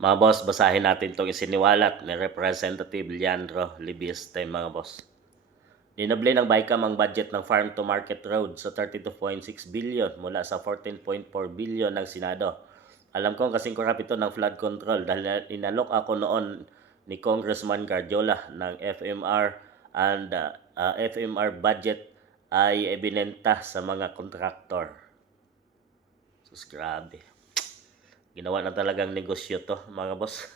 Mga boss, basahin natin itong isiniwalat ni Representative Leandro Libiste, mga boss. Dinoble ng BICAM ang budget ng Farm to Market Road sa 32.6 billion mula sa 14.4 billion ng Senado. Alam ko kasing kurap ito ng flood control dahil inalok ako noon ni Congressman Cardiola ng FMR and FMR budget ay ebinenta sa mga kontraktor. Sus, grabe. Ginawa na talagang negosyo to, mga boss.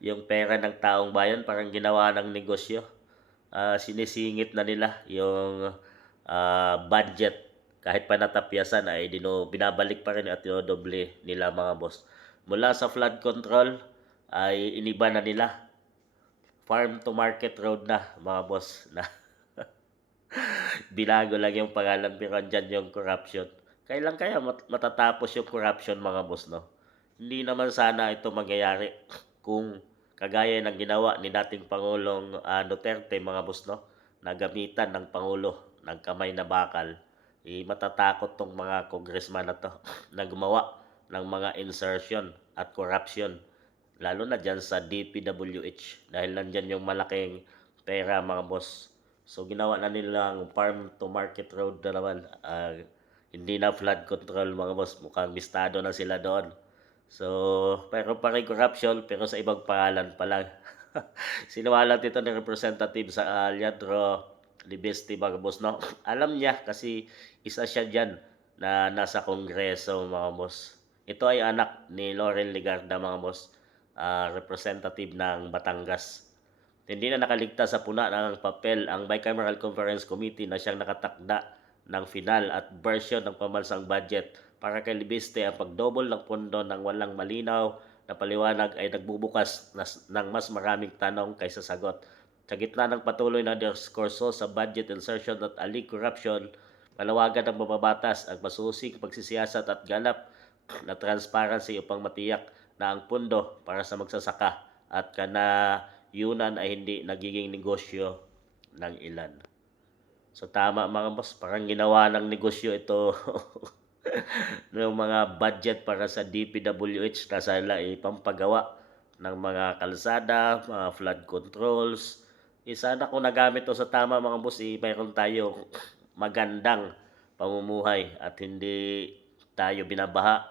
Yung pera ng taong bayan parang ginawa ng negosyo. Sinisingit na nila yung budget kahit pa natapyasan ay binabalik pa rin at dinodoble nila, mga boss. Mula sa flood control ay iniba na nila. Farm to market road na, mga boss, na binago lang yung pangalan pero andyan yung corruption. Kailan kaya matatapos yung corruption, mga boss, no? Hindi naman sana ito mangyayari kung kagaya ng ginawa ni dating Pangulong Duterte, mga boss, no? Nagamitan ng Pangulo ng kamay na bakal. Matatakot tong mga congressman na to na gumawa ng mga insertion at corruption. Lalo na dyan sa DPWH dahil nandyan yung malaking pera, mga boss. So ginawa na nilang farm to market road na naman. Hindi na flood control, mga boss. Mukhang bistado na sila doon. So, pero pa rin corruption, pero sa ibang pangalan pa lang. Sinawalan dito ng representative sa Leandro Libeste, mga boss, no? Alam niya kasi isa siya dyan na nasa kongreso, mga boss. Ito ay anak ni Laurel Legarda, mga boss. Representative ng Batangas. Hindi na nakaligtas sa puna ng papel ang Bicameral Conference Committee na siyang nakatakda ng final at version ng pambansang budget. Para kay Libiste, ang pagdobol ng pondo ng walang malinaw na paliwanag ay nagbubukas ng mas maraming tanong kaysa sagot. Sa gitna ng patuloy na diskurso sa budget insertion at corruption, palawagan ng mababatas ang masusing pagsisiyasat at ganap na transparency upang matiyak na ang pondo para sa magsasaka at yunan ay hindi nagiging negosyo ng ilan. So tama, mga boss, parang ginawa ng negosyo ito ng mga budget para sa DPWH na sila ipampagawa ng mga kalsada, mga flood controls. Sana kung nagamit to sa tama, mga boss, mayroon tayo magandang pamumuhay at hindi tayo binabaha,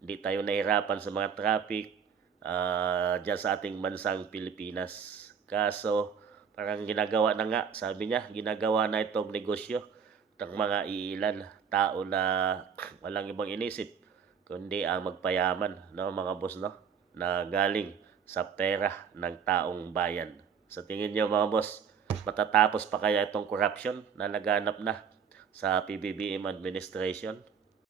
hindi tayo nahirapan sa mga traffic dyan sa ating bansang Pilipinas. Kaso, parang ginagawa na nga, sabi niya, ginagawa na itong negosyo ng mga iilan tao na walang ibang inisip kundi magpayaman, no, mga boss, no, na galing sa pera ng taong bayan. Sa tingin niyo, mga boss, matatapos pa kaya itong corruption na naganap na sa PBBM administration?